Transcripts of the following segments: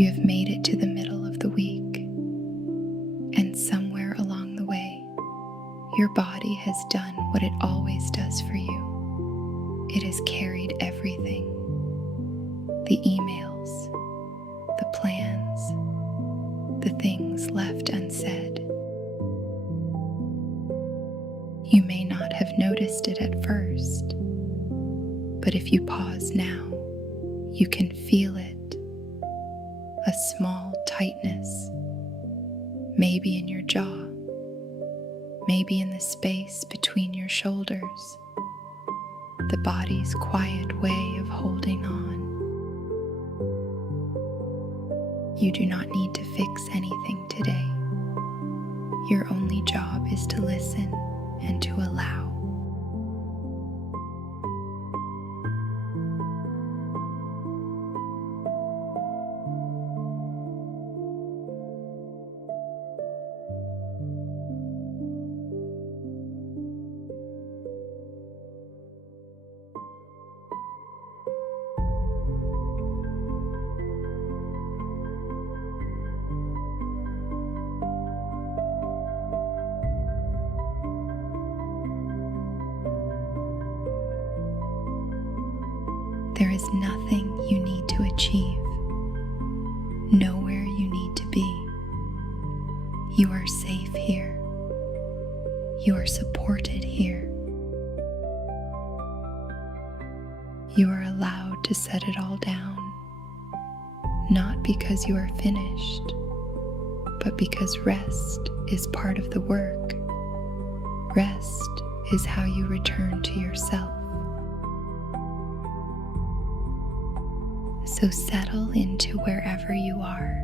You have made it to the middle of the week, and somewhere along the way, your body has done what it always does for you. It has carried everything: the emails, the plans, the things left unsaid. You may not have noticed it at first, but if you pause now, you can feel it. A small tightness, maybe in your jaw, maybe in the space between your shoulders, the body's quiet way of holding on. You do not need to fix anything today. Your only job is to listen and to allow. There is nothing you need to achieve, nowhere you need to be. You are safe here. You are supported here. You are allowed to set it all down, not because you are finished, but because rest is part of the work. Rest is how you return to yourself. So settle into wherever you are.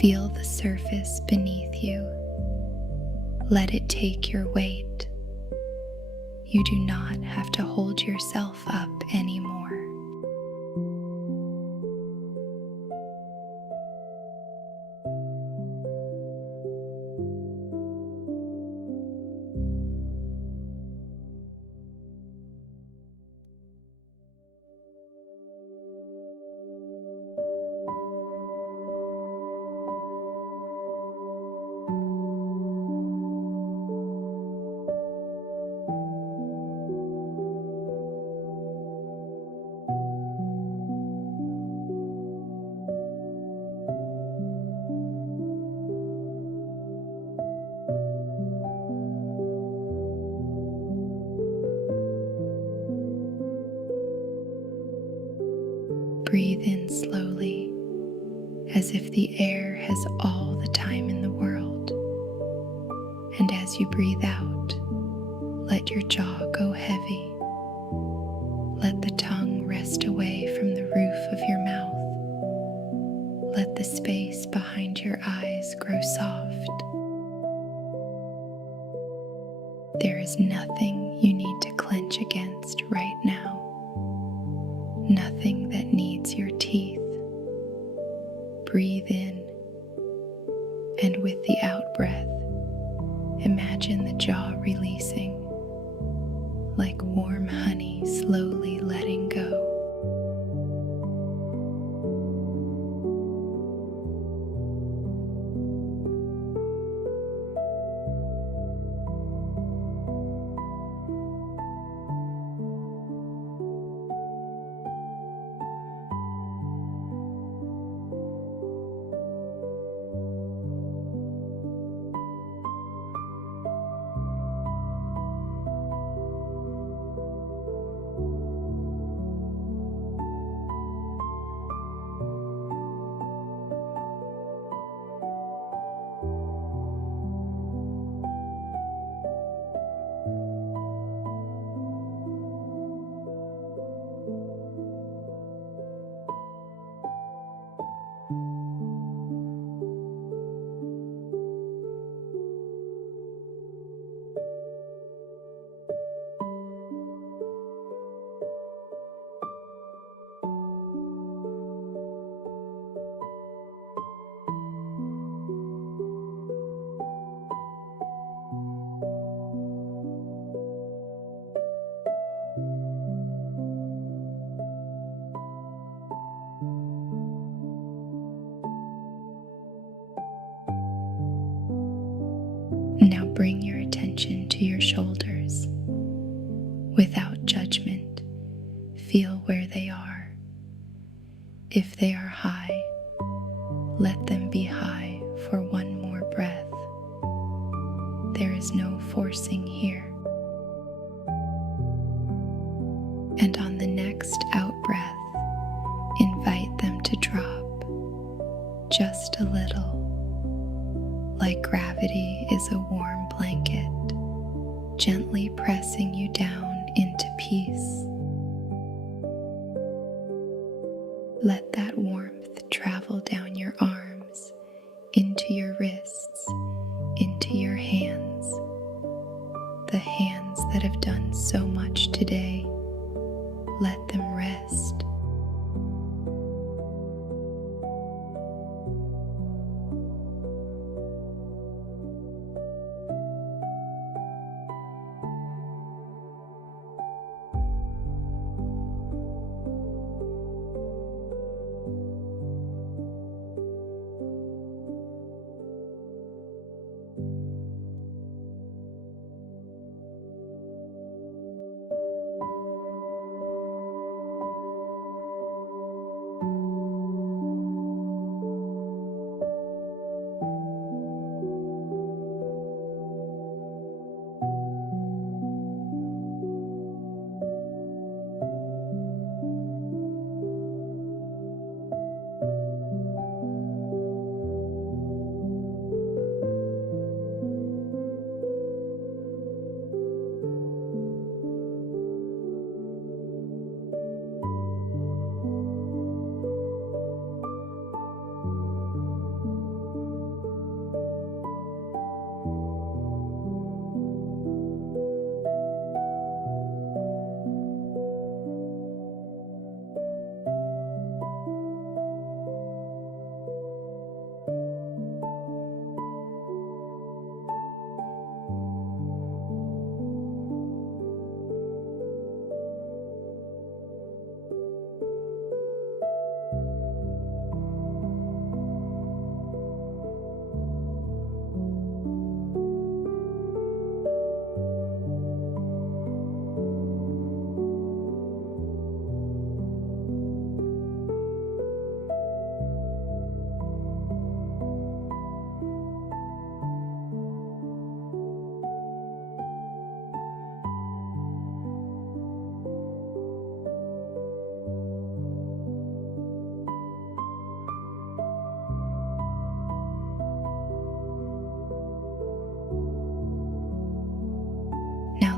Feel the surface beneath you. Let it take your weight. You do not have to hold yourself up anymore. Breathe in slowly, as if the air has all the time in the world. And as you breathe out, let your jaw go heavy. Let the tongue rest away from the roof of your mouth. Let the space behind your eyes grow soft. There is nothing you need to clench against right now. Nothing that needs your teeth. Breathe in, and with the out breath, imagine the jaw releasing, like warm honey slowly letting go. bring your attention to your shoulders. Without judgment, feel where they are. If they are high, let them be high for one more breath. There is no forcing here. And on the next out-breath, invite them to drop just a little, like gravity is a warm blanket, gently pressing you down into peace. Let that warmth travel down your arms, into your wrists, into your hands, the hands that have done so much today. Let them rest.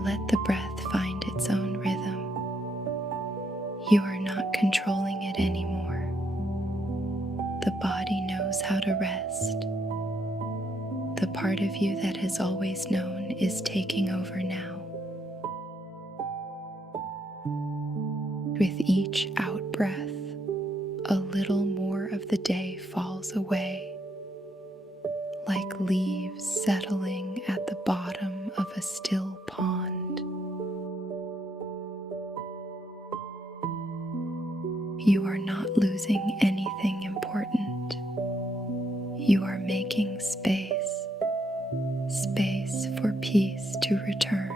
Let the breath find its own rhythm. You are not controlling it anymore. The body knows how to rest. The part of you that has always known is taking over now. With each out breath, a little more of the day falls away, like leaves settling at the bottom of a still pond. You are not losing anything important. You are making space for peace to return.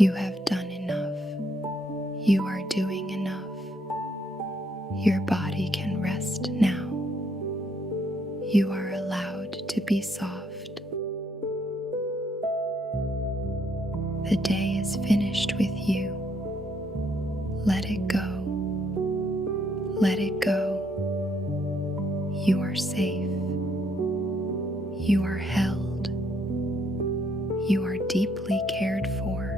You have done enough. You are doing enough. Your body can rest now. You are allowed to be soft. The day is finished with you. Let it go. Let it go. You are safe. You are held. You are deeply cared for.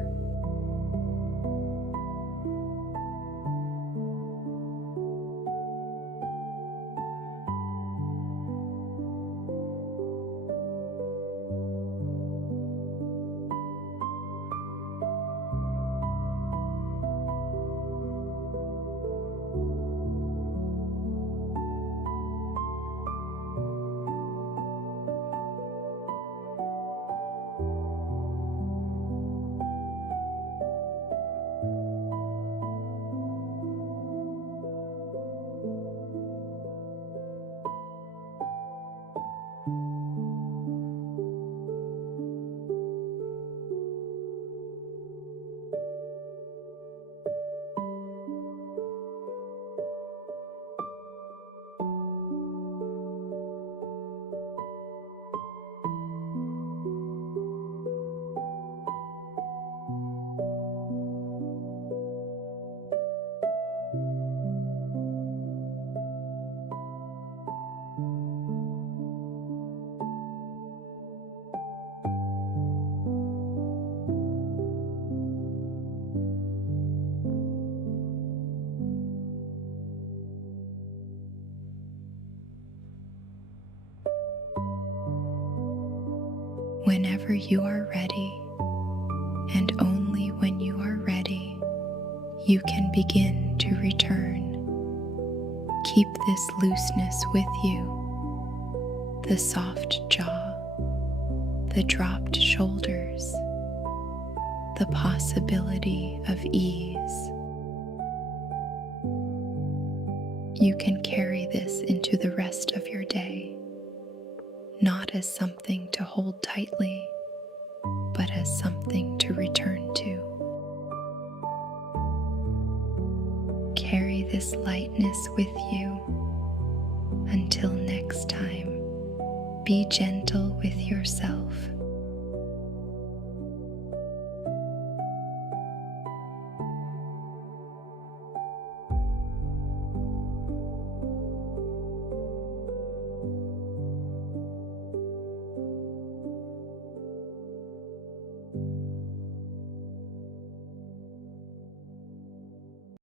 Whenever you are ready, and only when you are ready, you can begin to return. Keep this looseness with you, the soft jaw, the dropped shoulders, the possibility of ease. You can carry this into the rest of your day, not as something to hold tightly, but as something to return to. Carry this lightness with you. Until next time, be gentle with yourself.